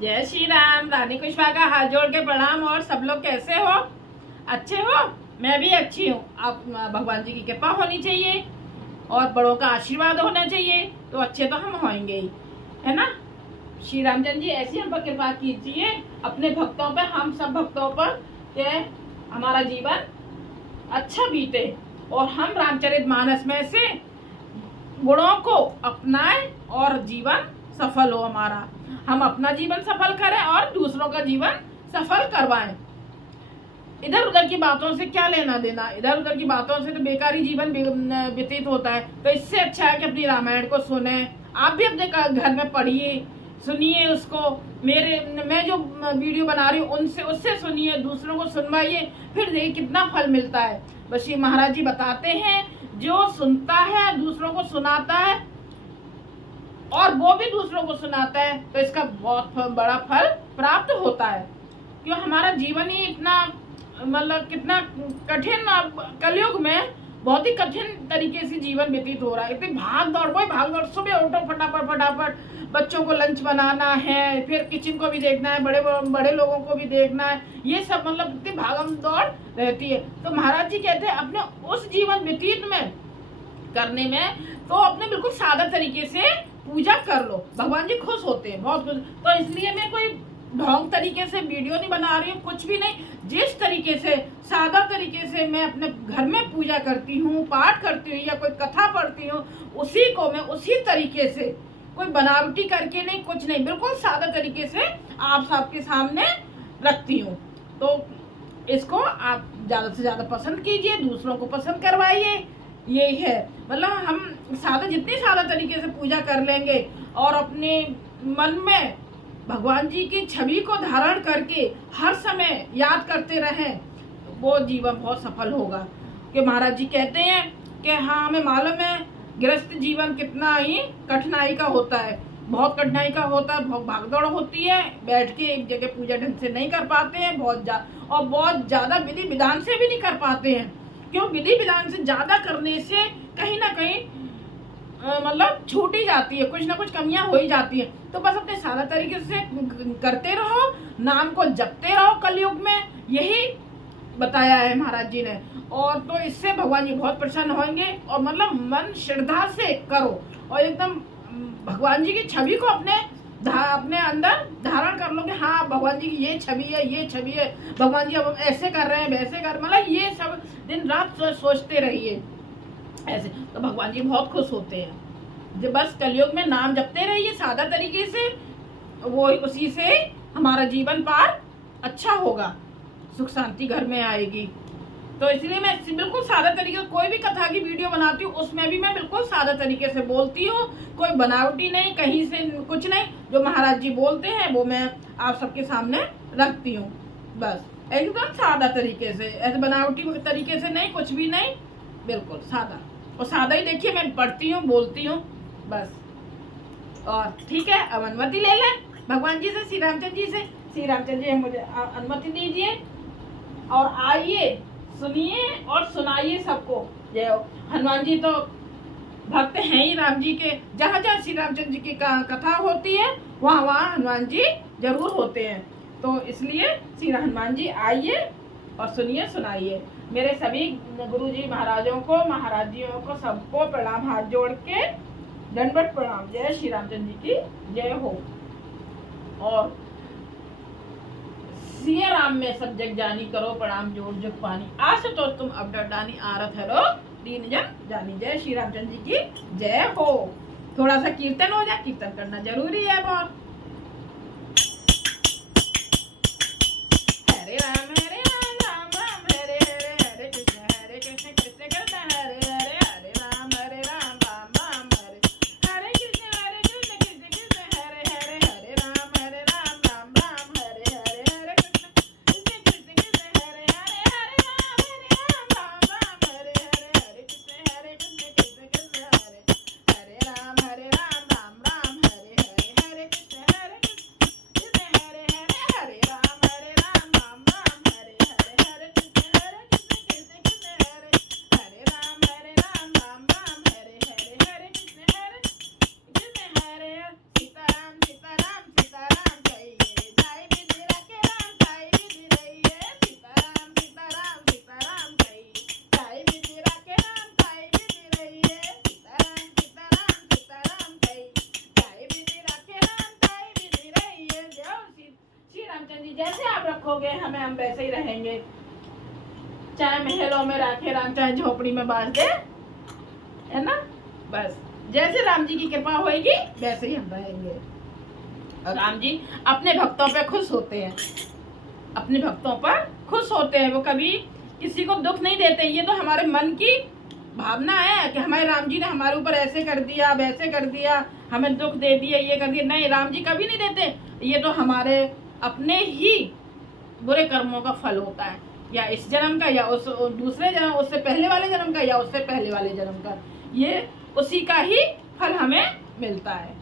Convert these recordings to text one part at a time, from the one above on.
जय श्री राम। रानी कुशवा का हाथ जोड़ के प्रणाम। और सब लोग कैसे हो? अच्छे हो? मैं भी अच्छी हूँ। आप भगवान जी की कृपा होनी चाहिए और बड़ों का आशीर्वाद होना चाहिए, तो अच्छे तो हम होंगे ही, है ना। श्री रामचंद्र जी ऐसी हम पर कृपा कीजिए अपने भक्तों पर, हम सब भक्तों पर, कि हमारा जीवन अच्छा बीते और हम रामचरितमानस में से गुणों को अपनाएं और जीवन सफल हो हमारा। हम अपना जीवन सफल करें और दूसरों का जीवन सफल करवाएं। इधर उधर की बातों से क्या लेना देना, इधर उधर की बातों से तो बेकारी जीवन व्यतीत होता है। तो इससे अच्छा है कि अपनी रामायण को सुने। आप भी अपने घर में पढ़िए, सुनिए उसको। मैं जो वीडियो बना रही हूँ उनसे उससे सुनिए, दूसरों को सुनवाइए, फिर देखिए कितना फल मिलता है। बस ये महाराज जी बताते हैं, जो सुनता है दूसरों को सुनाता है और वो भी दूसरों को सुनाता है, तो इसका बहुत बड़ा फल प्राप्त होता है। क्यों हमारा जीवन ही इतना मतलब कितना कठिन, कलयुग में बहुत ही कठिन तरीके से जीवन व्यतीत हो रहा है। इतनी भाग दौड़, सुबह उठो फटाफट फटाफट, बच्चों को लंच बनाना है, फिर किचन को भी देखना है, बड़े बड़े लोगों को भी देखना है, ये सब मतलब इतनी भागम दौड़ रहती है। तो महाराज जी कहते हैं अपने उस जीवन व्यतीत में करने में तो अपने बिल्कुल सादा तरीके से पूजा कर लो, भगवान जी खुश होते हैं बहुत कुछ। तो इसलिए मैं कोई ढोंग तरीके से वीडियो नहीं बना रही हूँ, कुछ भी नहीं। जिस तरीके से सादा तरीके से मैं अपने घर में पूजा करती हूँ, पाठ करती हूँ या कोई कथा पढ़ती हूँ, उसी को मैं उसी तरीके से, कोई बनावटी करके नहीं, कुछ नहीं, बिल्कुल सादा तरीके से आप सबके सामने रखती हूँ। तो इसको आप ज़्यादा से ज़्यादा पसंद कीजिए, दूसरों को पसंद करवाइए। यही है, मतलब हम जितनी सादा तरीके से पूजा कर लेंगे और अपने मन में भगवान जी की छवि को धारण करके हर समय याद करते रहें, वो जीवन बहुत सफल होगा। कि महाराज जी कहते हैं कि हाँ, हमें मालूम है गृहस्थ जीवन कितना ही कठिनाई का होता है, बहुत कठिनाई का होता है, बहुत भागदौड़ होती है, बैठ के एक जगह पूजा ढंग से नहीं कर पाते हैं, बहुत ज़्यादा विधि विधान से भी नहीं कर पाते हैं। क्यों? विधि विधान से ज़्यादा करने से कहीं ना कहीं मतलब छूटी जाती है, कुछ ना कुछ कमियां हो ही जाती है। तो बस अपने सादा तरीके से करते रहो, नाम को जपते रहो कलयुग में, यही बताया है महाराज जी ने। और तो इससे भगवान जी बहुत प्रसन्न होंगे और मतलब मन श्रद्धा से करो और एकदम भगवान जी की छवि को अपने अंदर धारण कर लो कि हाँ, भगवान जी की ये छवि है, ये छवि है, भगवान जी अब ऐसे कर रहे हैं, वैसे कर, मतलब ये सब दिन रात सोचते रहिए ऐसे, तो भगवान जी बहुत खुश होते हैं। जब बस कलयुग में नाम जपते रहिए सादा तरीके से, वो उसी से हमारा जीवन पार अच्छा होगा, सुख शांति घर में आएगी। तो इसलिए मैं बिल्कुल सादा तरीके से कोई भी कथा की वीडियो बनाती हूँ, उसमें भी मैं बिल्कुल सादा तरीके से बोलती हूँ, कोई बनावटी नहीं, कहीं से कुछ नहीं। जो महाराज जी बोलते हैं वो मैं आप सबके सामने रखती हूँ, बस एकदम सादा तरीके से, ऐसे बनावटी तरीके से नहीं, कुछ भी नहीं, बिल्कुल सादा। और सादा ही देखिए मैं पढ़ती हूँ, बोलती हूँ, बस। और ठीक है, अब अनुमति ले लें भगवान जी से, श्री रामचंद्र जी से। श्री रामचंद्र जी मुझे अनुमति दीजिए और आइए सुनिए और सुनाइए सबको। जय हो। हनुमान जी तो भक्त हैं ही राम जी के, जहाँ जहाँ श्री रामचंद्र जी की कथा होती है वहाँ वहाँ हनुमान जी जरूर होते हैं। तो इसलिए श्री हनुमान जी आइए और सुनिए, सुनाइए। मेरे सभी गुरु जी महाराजों को, महाराजियों को, सबको प्रणाम, हाथ जोड़ के दंडवत प्रणाम। जय श्री रामचंद्र जी की जय हो। और सिया राम में सब जग जानी, करो प्रणाम जोड़ जग पानी, आस तो तुम अब डरदानी, आरत हरो दीन जन जानी। जय श्री रामचंद्र जी की जय हो। थोड़ा सा कीर्तन हो जाए, कीर्तन करना जरूरी है बहुत। हरे राम हरे राम राम राम हरे हरे, हरे कृष्ण कृष्ण कृष्ण हरे हरे, हरे राम राम राम हरे, हरे कृष्ण कृष्ण कृष्ण हरे हरे, हरे राम राम राम हरे हरे, हरे कृष्ण कृष्ण कृष्ण हरे हरे, हरे राम राम हरे हरे, हरे कृष्ण कृष्ण कृष्ण हरे, हरे राम राम राम हरे हरे, हरे कृष्ण कृष्ण हरे हरे, हरे राम राम राम हरे जैसे आप रखोगे हमें, हम वैसे ही रहेंगे। चाहे महलों में राखे राम, चाहे झोपड़ी में बांध दे, है ना। बस जैसे राम जी की कृपा होगी वैसे ही हम रहेंगे। और राम जी अपने भक्तों पे खुश होते हैं, अपने भक्तों पर खुश होते हैं। वो कभी किसी को दुख नहीं देते। ये तो हमारे मन की भावना है कि हमारे राम जी ने हमारे ऊपर ऐसे कर दिया, वैसे कर दिया, हमें दुख दे दिया, ये कर दिया। नहीं, राम जी कभी नहीं देते। ये तो हमारे अपने ही बुरे कर्मों का फल होता है, या इस जन्म का, या उस दूसरे जन्म, उससे पहले वाले जन्म का, या उससे पहले वाले जन्म का। ये उसी का ही फल हमें मिलता है।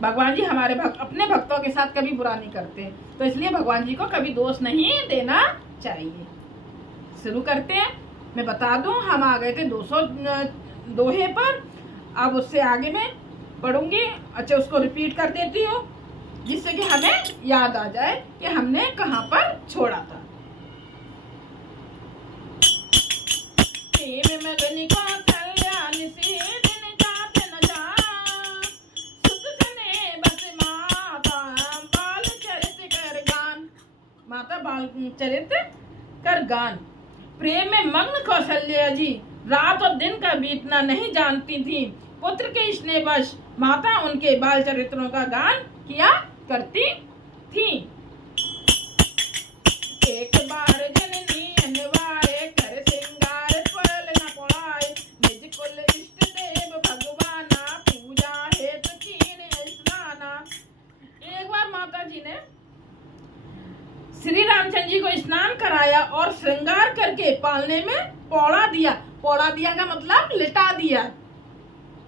भगवान जी हमारे अपने भक्तों के साथ कभी बुरा नहीं करते, तो इसलिए भगवान जी को कभी दोष नहीं देना चाहिए। शुरू करते हैं। मैं बता दूं, हम आ गए थे 200 दोहे पर। अब उससे आगे मैं पढ़ूंगी। अच्छा, उसको रिपीट कर देती हूँ जिससे कि हमें याद आ जाए कि हमने कहाँ पर छोड़ा था। माता बाल चरित कर गान। प्रेम में मग्न कौशल्या जी रात और दिन का बीतना नहीं जानती थी। पुत्र के स्नेहवश माता उनके बाल चरित्रों का गान किया करती थी। एक बार जननी अनवाए कर सिंगार पल न पड़ाए, निज कुल इष्ट देव भगवाना पूजा हेतु कीन स्नाना। एक बार माता जी ने श्री रामचंद्र जी को स्नान कराया और श्रृंगार करके पालने में पौड़ा दिया। पौड़ा दिया का मतलब लिटा दिया,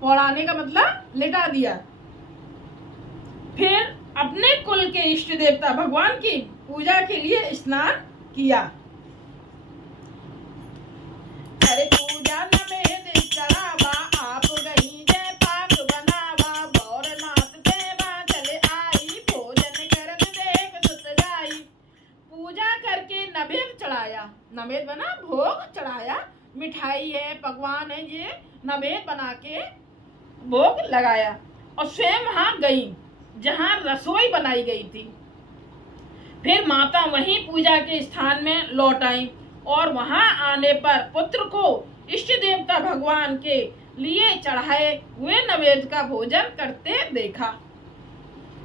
पौड़ाने का मतलब लिटा दिया। फिर अपने कुल के इष्ट देवता भगवान की पूजा के लिए स्नान किया। अरे पूजा न में चढ़ावा, आप गई जय पाक बनावा, बौरनाथ देवा चले आई, भोजन करत देख सुत गाई। पूजा करके नैवेद्य चढ़ाया, नैवेद्य बना भोग चढ़ाया, मिठाई है, पकवान है, ये नैवेद्य बना के भोग लगाया। और स्वयं वहां गई जहां रसोई बनाई गई थी। फिर माता वहीं पूजा के स्थान में लौट आई और वहां आने पर पुत्र को इष्ट देवता भगवान के लिए चढ़ाए हुए नैवेद्य का भोजन करते देखा।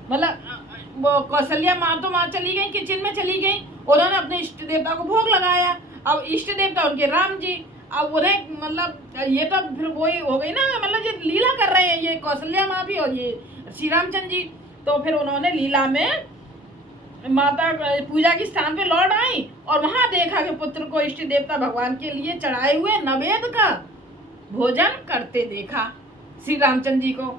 मतलब वो कौशल्या माँ तो वहां चली गई, किचन में चली गई, उन्होंने अपने इष्ट देवता को भोग लगाया। अब इष्ट देवता उनके राम जी, अब उन्हें मतलब ये तो फिर वही हो गई ना, मतलब ये लीला कर रहे हैं ये कौशल्या माँ भी और ये श्री रामचंद्र जी। तो फिर उन्होंने लीला में माता पूजा के स्थान पे लौट आई और वहां देखा कि पुत्र को इष्ट देवता भगवान के लिए चढ़ाए हुए नैवेद्य का भोजन करते देखा श्री रामचंद्र जी को।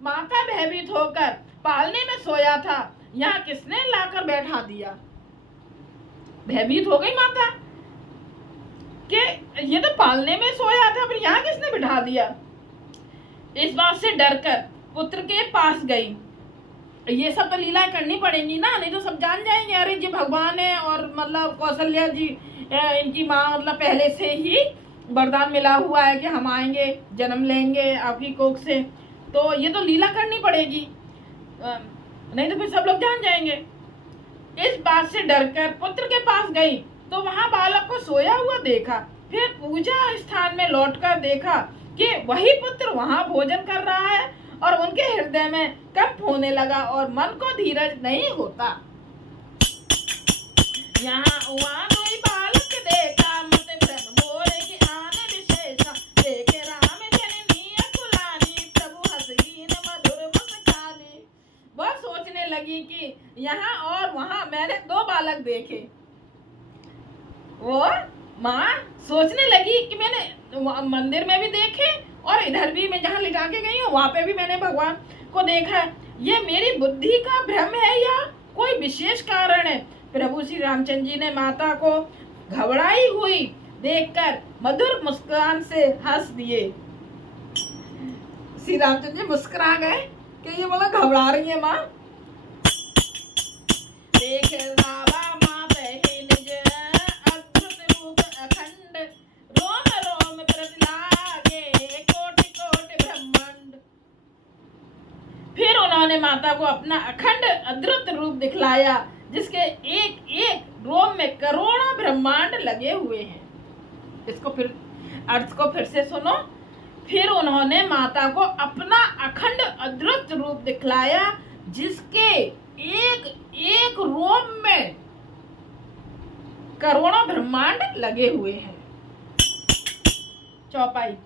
माता भयभीत होकर पालने में सोया था, यहाँ किसने लाकर बैठा दिया। भयभीत हो गई माता कि ये तो पालने में सोया था, फिर यहाँ किसने बिठा दिया। इस बात से डरकर पुत्र के पास गई। ये सब तो लीला करनी पड़ेगी ना, नहीं तो सब जान जाएंगे अरे जी भगवान है, और मतलब कौशल्या जी इनकी माँ मतलब पहले से ही वरदान मिला हुआ है कि हम आएंगे, जन्म लेंगे आपकी कोख से, तो ये तो लीला करनी पड़ेगी, नहीं तो फिर सब लोग जान जाएंगे। इस बात से डरकर पुत्र के पास गई तो वहां बालक को सोया हुआ देखा। फिर पूजा स्थान में लौटकर देखा कि वही पुत्र वहां भोजन कर रहा है और उनके हृदय में कंप होने लगा और मन को धीरज नहीं होता। यहाँ वहाँ कोई बालक देखा, मत भ्रम मोरे के आने विशेषा, देखे राम जननी अकुलानी, प्रभु हंसलीन मधुर मुस्कानी। वह सोचने लगी कि यहाँ और वहाँ मैंने दो बालक देखे। वो माँ सोचने लगी कि मैंने मंदिर में भी देखे और इधर भी मैं जहाँ लिटा के गई हूँ वहाँ पे भी मैंने भगवान को देखा है। ये मेरी बुद्धि का भ्रम है या कोई विशेष कारण है। प्रभु श्री रामचंद्र जी ने माता को घबराई हुई देखकर मधुर मुस्कान से हंस दिए। श्री रामचंद्र जी मुस्कुरा गए कि ये बोला घबरा रही है माँ। देख रावा माँ बहन अपना अखंड अद्भुत रूप दिखलाया, जिसके एक एक रोम में करोड़ों ब्रह्मांड लगे हुए हैं। इसको फिर अर्थ को फिर से सुनो। फिर उन्होंने माता को अपना अखंड अद्भुत रूप दिखलाया, जिसके एक एक रोम में करोड़ों ब्रह्मांड लगे हुए हैं। चौपाई।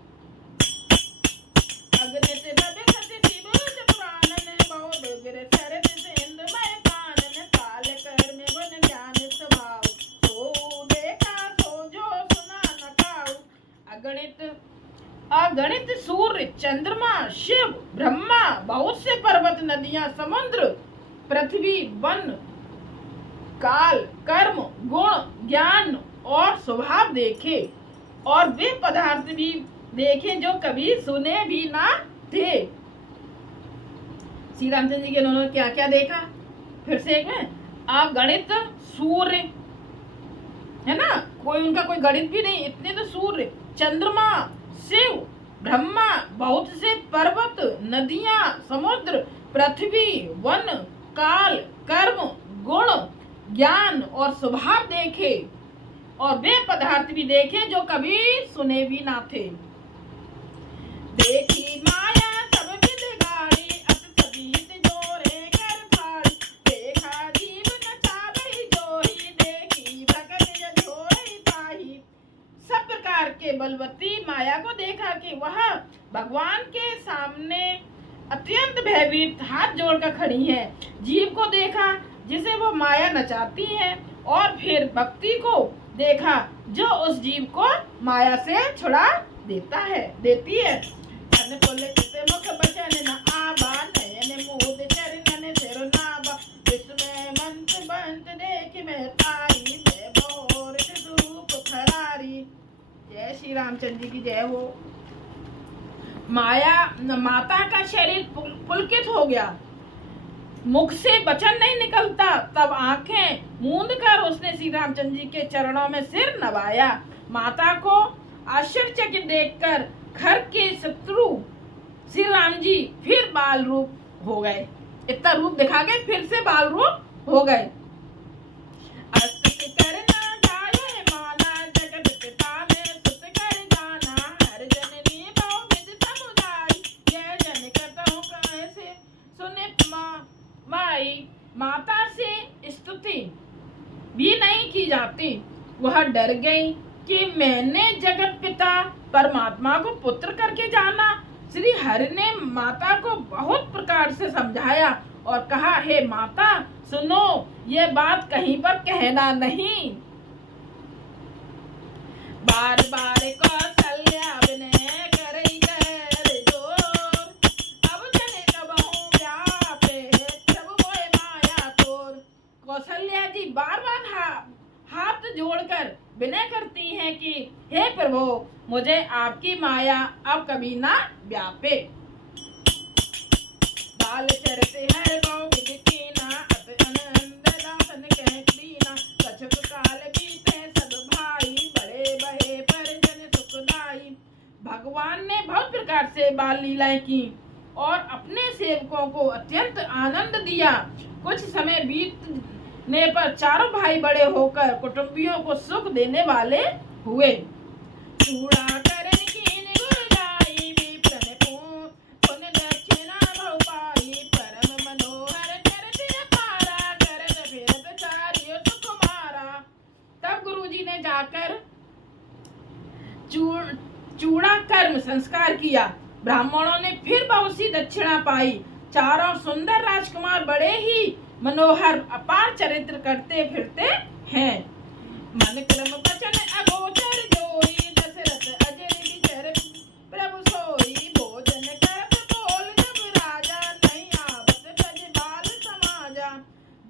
अगणित सूर्य, चंद्रमा, शिव, ब्रह्मा, बहुत से पर्वत, नदियां, समुद्र, पृथ्वी, वन, काल, कर्म, गुण, ज्ञान और स्वभाव देखे, और वे पदार्थ भी देखे जो कभी सुने भी ना थे। श्री रामचंद्र जी के उन्होंने क्या क्या देखा, फिर से एक में अगणित सूर्य है ना, कोई उनका कोई गणित भी नहीं, इतने तो सूर्य, चंद्रमा, शिव, ब्रह्मा, बहुत से पर्वत, नदियां, समुद्र, पृथ्वी, वन, काल, कर्म, गुण, ज्ञान और स्वभाव देखे, और वे पदार्थ भी देखे जो कभी सुने भी ना थे। देखी माया सब बिगाड़ी, अत सबीत जोरे कर फाड़ी, देखा जीव नचावई जोही, देखी भगत जोई पाही। सब प्रकार के बलवती माया को देखा कि वह भगवान के सामने अत्यंत भयभीत हाथ जोड़कर खड़ी है। जीव को देखा जिसे वो माया नचाती है, और फिर भक्ति को देखा जो उस जीव को माया से छुड़ा देती है। बोले मुख बचन न आबा, नयन मूद चरणन सिर नाबा, विस्मय मंत बंत देख मैं तारी, जय भोर स्वरूप खरारी। जय श्री रामचंद्र जी की जय हो। माता का शरीर पुलकित हो गया, मुख से वचन नहीं निकलता, तब आंखें मूंद कर उसने श्री रामचंद्र जी के चरणों में सिर नवाया। माता को आश्चर्यचकित देखकर घर के शत्रु श्री राम जी फिर बाल रूप हो गए। इतना रूप दिखा गए, फिर से बाल रूप हो गए। माता से स्तुति भी नहीं की जाती। वह डर गई कि मैंने जगत पिता परमात्मा को पुत्र करके जाना। श्री हरि ने माता को बहुत प्रकार से समझाया और कहा, हे माता सुनो, ये बात कहीं पर कहना नहीं। बार बार कौशल्या विनय करई कर जोर, अब जने कबहू व्यापे प्रभु मोहि माया तोर। कौशल्या जी बार बार हाथ जोड़कर विनय करती हैं कि हे प्रभु, मुझे आपकी माया अब कभी ना व्यापे। बाल चरते हर बहु विधि कीना, अत आनंद दासन कह दीना, कछुक काल बीते सब भाई, बड़े बहे परिजन सुखदाई। भगवान ने बहुत प्रकार से बाल लीलाएं की और अपने सेवकों को अत्यंत आनंद दिया। कुछ समय बीतने पर चारों भाई बड़े होकर कुटुंबियों को सुख देने वाले हुए। चूड़ा करन कीन गुर जाई, विप्रन पुन दक्षिणा बहु पाई, परम मनोहर चरित अपारा, करत फिरत चारियो सुख मारा। तब गुरुजी ने जाकर चूड़ा कर्म संस्कार किया। ब्राह्मणों ने फिर बहुत सी दक्षिणा पाई। चारों सुंदर राजकुमार बड़े ही मनोहर अपार चरित्र करते फिरते हैं। मन क्रम वचन अगोचर जोई, दशरथ अजर विचर प्रभु सोई, भोजन करत बोल जब राजा, नहीं आवत ब्रज बाल समाजा।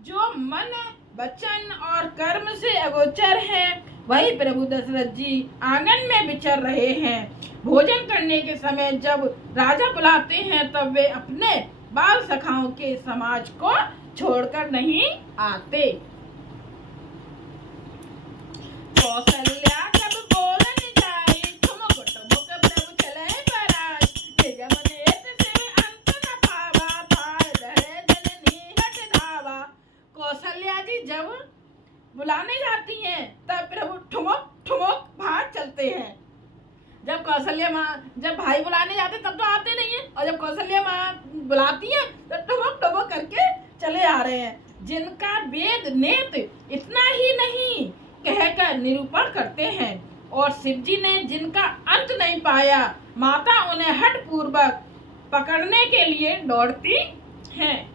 जो मन वचन और कर्म से अगोचर है, वही प्रभु दशरथ जी आंगन में विचर रहे हैं। भोजन करने के समय जब राजा बुलाते हैं, तब वे अपने बाल सखाओं के समाज को छोड़कर नहीं आते। कौशल्या कब बोलन जाई, ठुमक ठुमक प्रभु चले पराई, निगम नेत से अंत न पावा, पाय धरे जननी बुलाने जाती हैं तब प्रभु ठुमक ठुमक भाग चलते हैं। जब कौशल्या माँ, जब भाई बुलाने जाते तब तो आते नहीं है, और जब कौशल्या माँ बुलाती है तो ठुमक ठुमक करके चले आ रहे हैं। जिनका वेद नेत्र इतना ही नहीं कहकर निरूपण करते हैं, और शिव जी ने जिनका अंत नहीं पाया, माता उन्हें हठ पूर्वक पकड़ने के लिए दौड़ती हैं।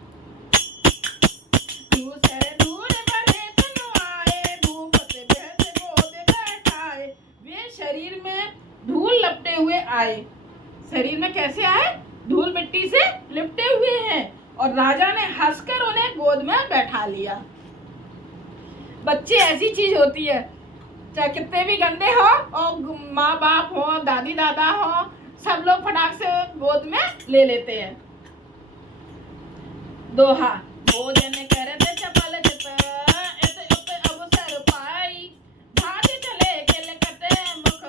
वे शरीर में धूल लपटे हुए आए। शरीर में कैसे आए? धूल मिट्टी से लिपटे हुए हैं, और राजा ने हंसकर उन्हें गोद में बैठा लिया। बच्चे ऐसी चीज होती है, चाहे कितने भी गंदे हो और माँ बाप हो, दादी दादा हो, सब लोग फटाक से गोद में ले लेते हैं। दोहा। भोजन करते चपल चित अवसर पाई, भाग चले किलकते मुख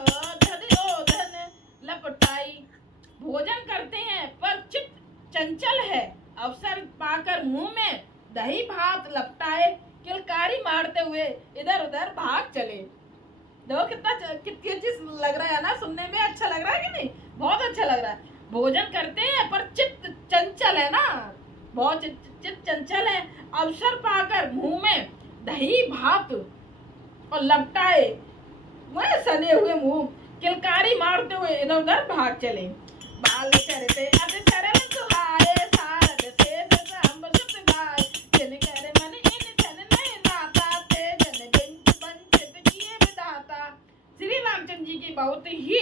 धो धन लपटाई। भोजन करते हैं पर चित्त चंचल है, अवसर पाकर मुंह में दही भात लपटाए, किलकारी मारते हुए इधर उधर भाग चले। देखो कितनी अच्छी लग रहा है ना, सुनने में अच्छा लग रहा है कि नहीं? बहुत अच्छा लग रहा है। भोजन करते हैं पर चित्त चंचल है ना, बहुत चित्त चंचल है, अवसर पाकर मुंह में दही भात और लपटाए सने हुए मुंह, किलकारी मारते हुए इधर उधर भाग चले। बाल करते अति सरल सुहाए, सारद शेष सांब सुत गाय, जिन कर मन इन धन नहीं नाता, ते जन वंचित किए विधाता। श्री रामचंद्र जी की बहुत ही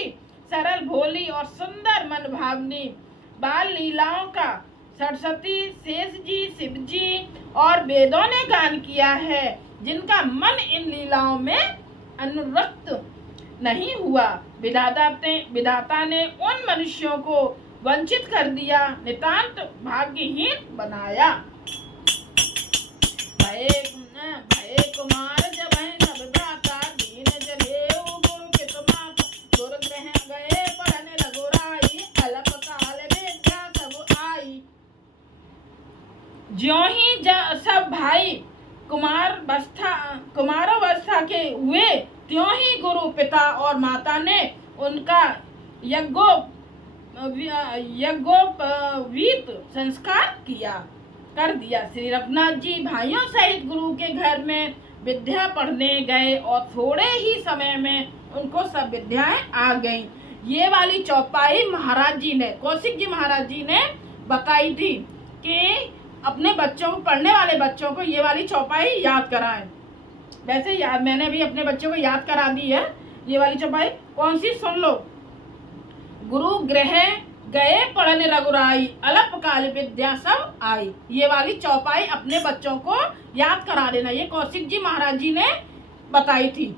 सरल, भोली और सुंदर मन भावनी बाल लीलाओं का सरस्वती, शेष जी, शिव जी और वेदों ने गान किया है, जिनका मन इन लीलाओं में अनुरक्त नहीं हुआ। विधाता ने उन मनुष्यों को वंचित कर दिया, नितांत भाग्यहीन बनाया। भय कुमार जब सब भ्राता, दीन जलेऊ गुरु कित माता, गुरु ग्रह गए पढ़ने रघुराई, अल्प काल विद्या सब आई। ज्यों ही सब भाई कुमारावस्था के हुए, त्यों ही गुरु, पिता और माता ने उनका यज्ञोपवीत संस्कार कर दिया। श्री रघुनाथ जी भाइयों सहित गुरु के घर में विद्या पढ़ने गए, और थोड़े ही समय में उनको सब विद्याएं आ गईं। ये वाली चौपाई महाराज जी ने, कौशिक जी महाराज जी ने बताई थी कि अपने बच्चों को, पढ़ने वाले बच्चों को ये वाली चौपाई याद कराएं। वैसे याद मैंने भी अपने बच्चों को याद करा दी है ये वाली चौपाई। कौन सी? सुन लो। गुरु गृह गए पढ़ने रघुराई, अल्प काल विद्या सब आई। ये वाली चौपाई अपने बच्चों को याद करा देना। ये कौशिक जी महाराज जी ने बताई थी,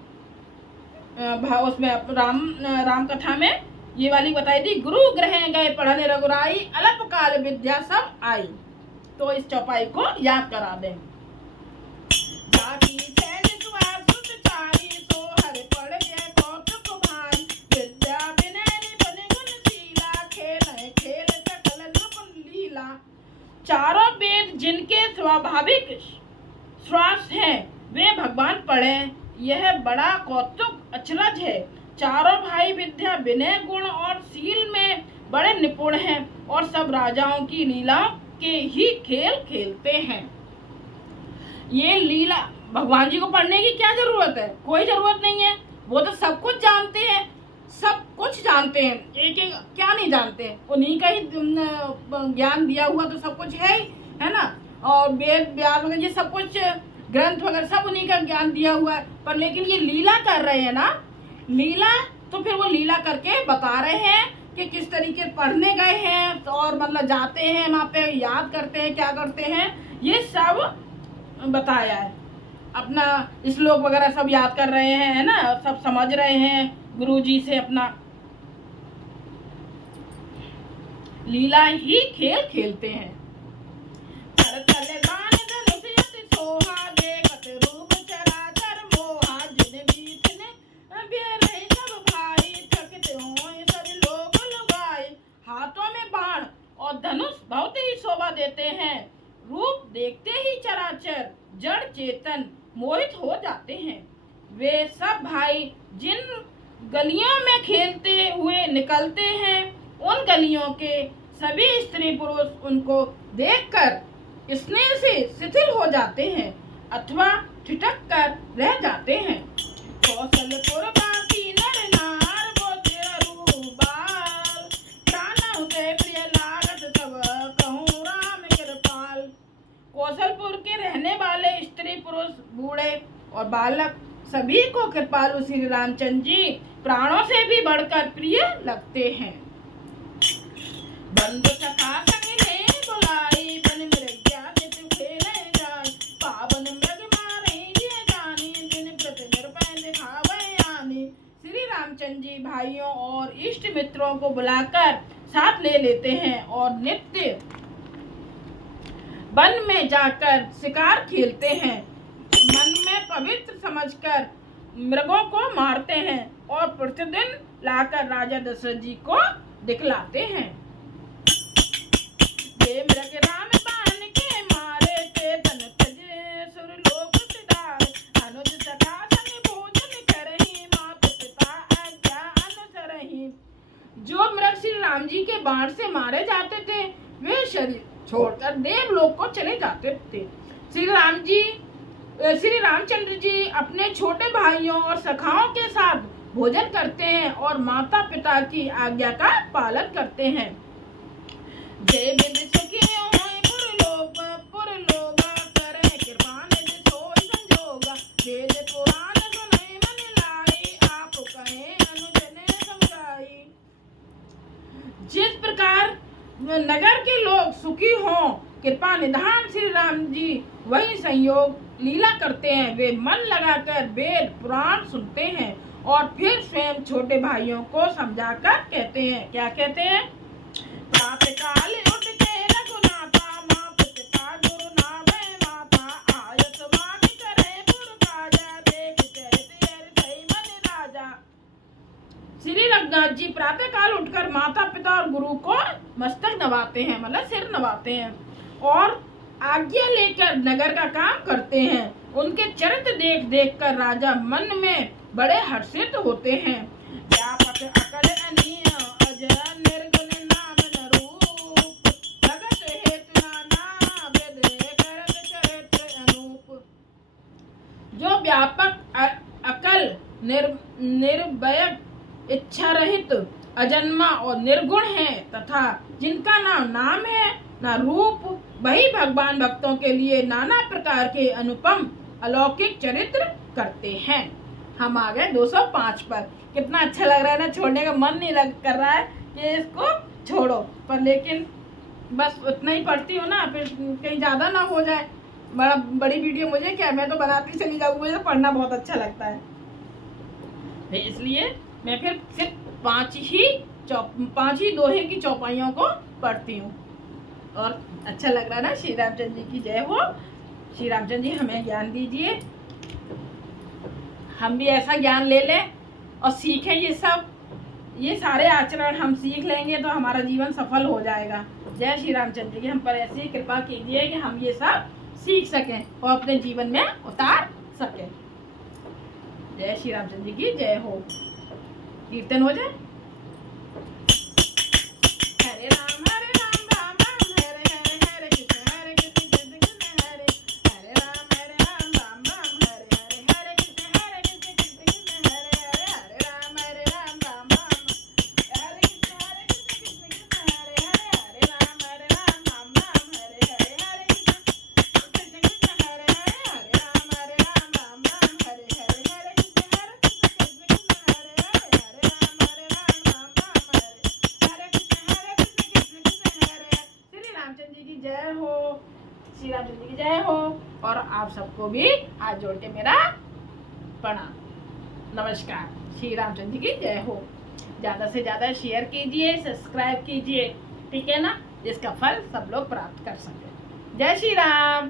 उसमें राम कथा में ये वाली बताई थी। गुरु गृह गए पढ़ने रघुराई, अल्प काल विद्या सब आई। तो इस चौपाई को याद करा दें। चारों वेद जिनके स्वाभाविक श्वास हैं, वे भगवान पढ़े, यह बड़ा कौतुक अचरज है। चारों भाई विद्या, विनय, गुण और शील में बड़े निपुण हैं, और सब राजाओं की लीलाओं के ही खेल खेलते हैं। ये लीला भगवान जी को पढ़ने की क्या जरूरत है? कोई जरूरत नहीं है, वो तो सब कुछ जानते हैं, सब कुछ जानते हैं। एक एक क्या नहीं जानते हैं, उन्हीं का ही ज्ञान दिया हुआ तो सब कुछ है ही, है ना। और वेद व्यास वगैरह ये सब कुछ ग्रंथ वगैरह सब उन्हीं का ज्ञान दिया हुआ है। पर लेकिन ये लीला कर रहे हैं ना, लीला, तो फिर वो लीला करके बता रहे हैं कि किस तरीके पढ़ने गए हैं, और मतलब जाते हैं वहाँ पे, याद करते हैं, क्या करते हैं, ये सब बताया है। अपना श्लोक वगैरह सब याद कर रहे हैं, है ना, सब समझ रहे हैं गुरुजी से, अपना लीला ही खेल खेलते हैं। हाथों में बाण और धनुष बहुत ही शोभा देते हैं। रूप देखते ही चराचर जड़ चेतन मोहित हो जाते हैं। वे सब भाई जिन गलियों में खेलते हुए निकलते हैं, उन गलियों के सभी स्त्री पुरुष उनको देखकर स्नेह से शिथिल हो जाते हैं अथवा ठिठक कर रह जाते हैं। कौशलपुर बासी नर नार बोते रूबाल, प्राण उते प्रिय लागत सब कहूँ राम कृपाल। कौशलपुर के रहने वाले स्त्री पुरुष बूढ़े और बालक सभी को कृपालु श्री रामचंद्र जी प्राणों से भी बढ़कर प्रिय लगते हैं। बंधु सखा संग ने बुलाई, बन मृग्या चित खेले जाय, पावन मृग मारे ये जानी, दिन व्रत निरपै दिखावे आनी। श्री रामचंद्र जी भाइयों और इष्ट मित्रों को बुलाकर साथ ले लेते हैं और नित्य वन में जाकर शिकार खेलते हैं। मन में पवित्र समझकर मृगों को मारते हैं और प्रतिदिन लाकर राजा दशरथ जी को दिखलाते हैं। ये मृग राम बाण के मारे ते तन तजे सुरलोक सिधारे, अनुज सखा संग भोजन करहि मात पिता आज्ञा अनुसरहि। जो मृग श्री राम जी के बाण से मारे जाते थे वे शरीर छोड़कर देवलोक को चले जाते थे। श्री रामचंद्र जी अपने छोटे भाइयों और सखाओं के साथ भोजन करते हैं और माता पिता की आज्ञा का पालन करते हैं। जय बिद सुखी होय पुरलोक करे कृपा निधि सोई संजोगा, वेद पुराण सुनय मन लाई, आप कहे अनुज ने समझाई। जिस प्रकार नगर के लोग सुखी हों, कृपा निधान श्री राम जी वही संयोग लीला करते हैं। वे मन लगाकर वेद पुराण सुनते हैं और फिर स्वयं छोटे भाइयों को समझाकर कहते हैं। क्या कहते हैं? प्रातः काल उठ के रघुनाथा, माँ पिता गुरु नाभै माता, आयत वाणी करे पुर काजा, देख चरित सही मन राजा। श्री रघुनाथ जी प्रातः काल उठकर माता पिता और गुरु को मस्तक नवाते हैं, मतलब सिर नवाते हैं और आज्ञा लेकर नगर का काम करते हैं। उनके चरित्र देख देख कर राजा मन में बड़े हर्षित होते हैं। व्यापक अकल अनीय अजर निर्गुण नाम न रूप, जगत हेतु नाना वेद करत चरित्र अनूप। जो व्यापक अकल निर्भय इच्छा रहित अजन्मा और निर्गुण है तथा जिनका नाम है ना रूप, वही भगवान भक्तों के लिए नाना प्रकार के अनुपम अलौकिक चरित्र करते हैं। हम आ गए 205 पर। कितना अच्छा लग रहा है ना, छोड़ने का मन नहीं कर रहा है कि इसको छोड़ो, पर लेकिन बस उतना ही पढ़ती हूँ ना, फिर कहीं ज़्यादा ना हो जाए। बड़ी वीडियो मुझे क्या, मैं तो बनाती चली जाऊँ, मुझे तो पढ़ना बहुत अच्छा लगता है, इसलिए मैं फिर सिर्फ 5 ही दोहे की चौपाइयों को पढ़ती हूँ। और अच्छा लग रहा है ना। श्री रामचंद्र जी की जय हो। श्री रामचंद्र जी हमें ज्ञान दीजिए, हम भी ऐसा ज्ञान ले लें और सीखें। ये सारे आचरण हम सीख लेंगे तो हमारा जीवन सफल हो जाएगा। जय श्री रामचंद्र जी की हम पर ऐसी कृपा कीजिए कि हम ये सब सीख सकें और अपने जीवन में उतार सकें। जय श्री रामचंद्र जी की जय हो। कीर्तन हो जाए। हरे राम राम राम हरे हरे, हरे कृष्ण कृष्ण कृष्ण हरे, हरे राम राम राम हरे हरे, हरे कृष्ण कृष्ण कृष्ण हरे हरे, हरे राम राम राम हरे कृष्ण कृष्ण कृष्ण हरे हरे, हरे राम राम राम हरे हरे, हरे कृष्ण कृष्ण कृष्ण हरे हरे, हरे राम राम राम हरे हरे, हरे कृष्ण कृष्ण कृष्ण हरे हरे, हरे राम राम राम हरे हरे कृष्ण कृष्ण कृष्ण हरे। श्री रामचंद्र जी की जय हो। श्री रामचंद्र जी की जय हो। और आप सबको भी हाथ जोड़ के मेरा प्रणाम, नमस्कार। श्री रामचंद्र जी की जय हो। ज़्यादा से ज़्यादा शेयर कीजिए, सब्सक्राइब कीजिए, ठीक है ना, जिसका फल सब लोग प्राप्त कर सकें। जय श्री राम।